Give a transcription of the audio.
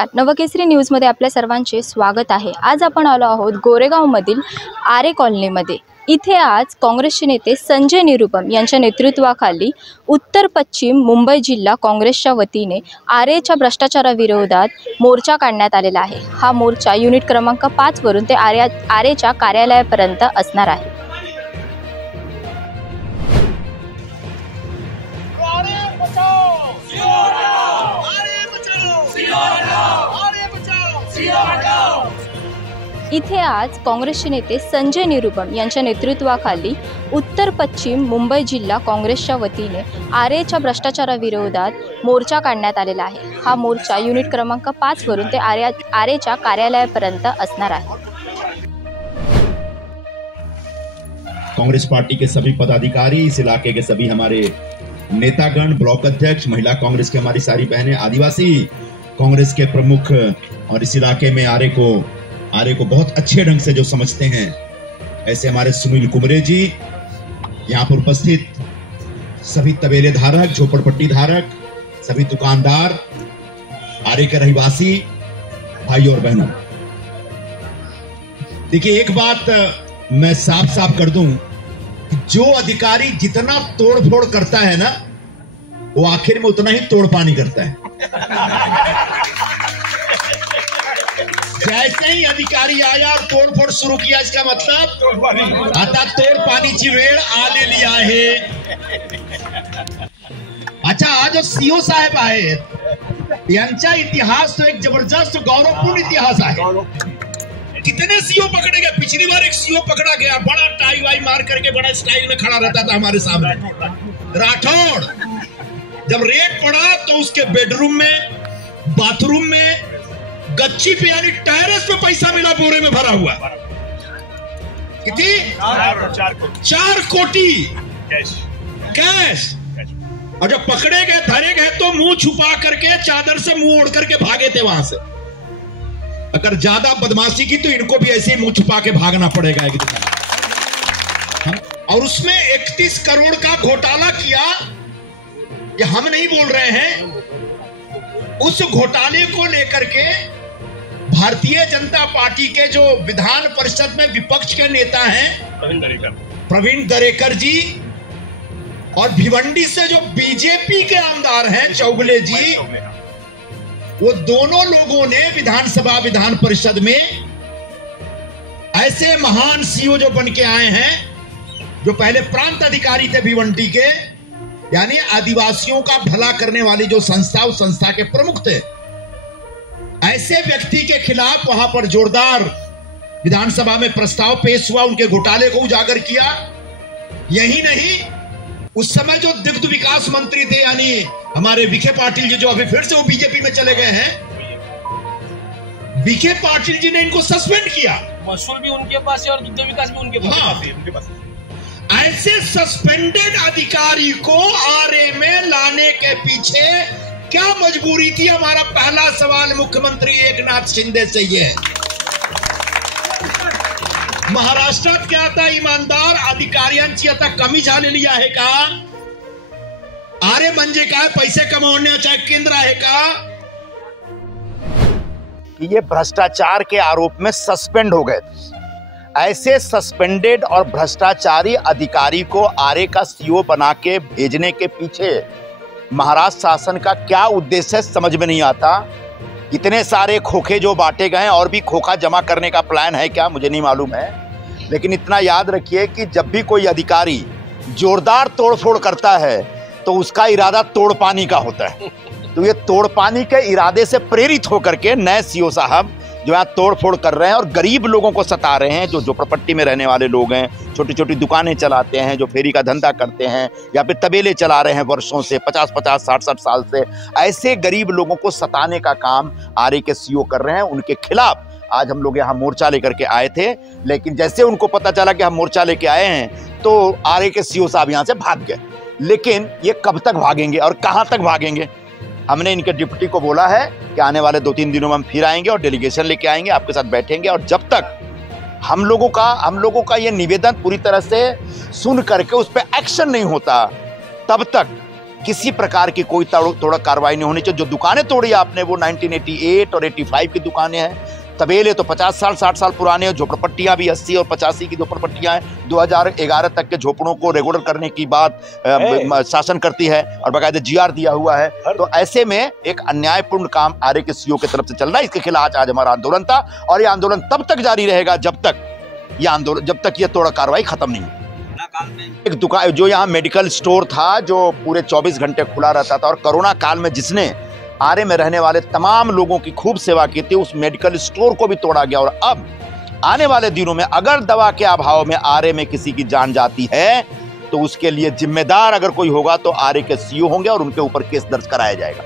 नमस्कार, नवकेसरी न्यूजमध्ये आपल्या सर्वांचे स्वागत आहे। आज आपण आलो आहोत गोरेगावमधील आरे कॉलनीमध्ये। इथे आज काँग्रेसचे नेते संजय निरुपम यांच्या नेतृत्वाखाली उत्तर पश्चिम मुंबई जिल्हा काँग्रेसच्या वतीने आरेच्या भ्रष्टाचाराविरोधात मोर्चा काढण्यात आलेला आहे। हा मोर्चा युनिट क्रमांक 5 वरून ते आरेच्या कार्यालयापर्यंत असणार आहे। इथे आज काँग्रेसचे नेते संजय निरुपम यांच्या नेतृत्वाखाली उत्तर पश्चिम मुंबई जिल्हा काँग्रेसच्या वतीने आरेच्या भ्रष्टाचाराविरोधात मोर्चा काढण्यात आलेला आहे। हा मोर्चा युनिट क्रमांक 5 वरून ते आरेच्या कार्यालयापर्यंत असणार आहे। कांग्रेस पार्टी के सभी पदाधिकारी, इस इलाके के सभी हमारे नेतागण, ब्लॉक अध्यक्ष, महिला कांग्रेस की हमारी सारी बहनें, आदिवासी कांग्रेस के प्रमुख और इस इलाके में आरे को बहुत अच्छे ढंग से जो समझते हैं, ऐसे हमारे सुनील कुमरे जी, यहाँ पर उपस्थित सभी तबेले धारक, झोपड़पट्टी धारक, सभी दुकानदार, आरे के रहवासी भाई और बहनों, देखिए एक बात मैं साफ साफ कर दूं, जो अधिकारी जितना तोड़फोड़ करता है ना, वो आखिर में उतना ही तोड़ पानी करता है। जैसे ही अधिकारी आया और तोड़फोड़ शुरू किया, इसका मतलब आता तोड़ पानीची वेळ आलेली आहे। अच्छा, आज जो सीओ साहेब आहेत यांचा इतिहास तो एक जबरदस्त गौरवपूर्ण इतिहास आहे। कितने सीओ पकड़े गए? पिछली बार एक सीओ पकड़ा गया, बड़ा टाई वाई मार करके बड़ा स्टाइल में खड़ा रहता था हमारे सामने, राठौड़। जब रेड पड़ा तो उसके बेडरूम में, बाथरूम में, गच्ची पे यानी टेरेस पे पैसा मिला, बोरे में भरा हुआ। कितनी? 4 कोटी कैश। और जब पकड़े गए, धरे गए, तो मुंह छुपा करके, चादर से मुंह ओढ़ करके भागे थे वहां से। अगर ज्यादा बदमाशी की तो इनको भी ऐसे ही मुंह छुपा के भागना पड़ेगा एक दिन। और उसमें 31 करोड़ का घोटाला किया, ये हम नहीं बोल रहे हैं। उस घोटाले को लेकर के भारतीय जनता पार्टी के जो विधान परिषद में विपक्ष के नेता हैं प्रवीण दरेकर जी, और भिवंडी से जो बीजेपी के आमदार हैं चौगले जी, वो दोनों लोगों ने विधानसभा विधान परिषद में ऐसे महान सीओ जो बन के आए हैं, जो पहले प्रांत अधिकारी थे भिवंडी के, यानी आदिवासियों का भला करने वाली जो संस्था, उस संस्था के प्रमुख थे, ऐसे व्यक्ति के खिलाफ वहां पर जोरदार विधानसभा में प्रस्ताव पेश हुआ, उनके घोटाले को उजागर किया। यही नहीं, उस समय जो दुग्ध विकास मंत्री थे यानी हमारे विखे पाटिल जी, जो अभी फिर से वो बीजेपी में चले गए हैं, विखे पाटिल जी ने इनको सस्पेंड किया। महसूल भी उनके पास है और दुग्ध विकास भी उनके पास है। ऐसे सस्पेंडेड अधिकारी को आरे में लाने के पीछे क्या मजबूरी थी? हमारा पहला सवाल मुख्यमंत्री एकनाथ शिंदे से ये है। महाराष्ट्रात क्या आता ईमानदार अधिकाऱ्यांची आता कमी झालेली आहे का? आरे म्हणजे काय? पैसे कमावण्याचा केंद्र आहे का? ये भ्रष्टाचार के आरोप में सस्पेंड हो गए। ऐसे सस्पेंडेड और भ्रष्टाचारी अधिकारी को आरे का सीओ बना के भेजने के पीछे महाराष्ट्र शासन का क्या उद्देश्य है, समझ में नहीं आता। इतने सारे खोखे जो बांटे गए हैं, और भी खोखा जमा करने का प्लान है क्या, मुझे नहीं मालूम है। लेकिन इतना याद रखिए कि जब भी कोई अधिकारी जोरदार तोड़फोड़ करता है तो उसका इरादा तोड़ पानी का होता है। तो ये तोड़ पानी के इरादे से प्रेरित होकर के नए सीओ साहब जो यहाँ तोड़फोड़ कर रहे हैं और गरीब लोगों को सता रहे हैं, जो झोपड़पट्टी में रहने वाले लोग हैं, छोटी छोटी दुकानें चलाते हैं, जो फेरी का धंधा करते हैं, या फिर तबेले चला रहे हैं वर्षों से, 50-50, 60-60 साल से, ऐसे गरीब लोगों को सताने का काम आरे के सीओ कर रहे हैं। उनके खिलाफ आज हम लोग यहाँ मोर्चा लेकर के आए थे, लेकिन जैसे उनको पता चला कि हम मोर्चा लेके आए हैं तो आरे के सीओ साहब यहाँ से भाग गए। लेकिन ये कब तक भागेंगे और कहाँ तक भागेंगे? हमने इनके डिप्टी को बोला है कि आने वाले 2-3 दिनों में हम फिर आएंगे और डेलीगेशन लेके आएंगे, आपके साथ बैठेंगे, और जब तक हम लोगों का ये निवेदन पूरी तरह से सुन करके उस पर एक्शन नहीं होता, तब तक किसी प्रकार की कोई तोड़ कार्रवाई नहीं होनी चाहिए। जो दुकानें तोड़ी आपने वो 1988 और 85 की दुकानें हैं। तबेले तो 50 साल 60 साल पुराने हैं। झोपड़पट्टियां भी 80 और 85 की झोपड़पट्टियां हैं। 2011 तक के झोपड़ों को रेगुलर करने की बात शासन करती है और बाकायदा GR दिया हुआ है। तो ऐसे में एक अन्यायपूर्ण काम आरए के सीईओ की तरफ से चल रहा है। इसके खिलाफ आज हमारा आंदोलन था और ये आंदोलन तब तक जारी रहेगा जब तक ये तोड़ कार्रवाई खत्म नहीं होगी। एक दुकान जो यहाँ मेडिकल स्टोर था जो पूरे 24 घंटे खुला रहता था और कोरोना काल में जिसने आरए में रहने वाले तमाम लोगों की खूब सेवा की थी, उस मेडिकल स्टोर को भी तोड़ा गया। और अब आने वाले दिनों में अगर दवा के अभाव में आरए में किसी की जान जाती है तो उसके लिए जिम्मेदार अगर कोई होगा तो आरए के सीईओ होंगे और उनके ऊपर केस दर्ज कराया जाएगा।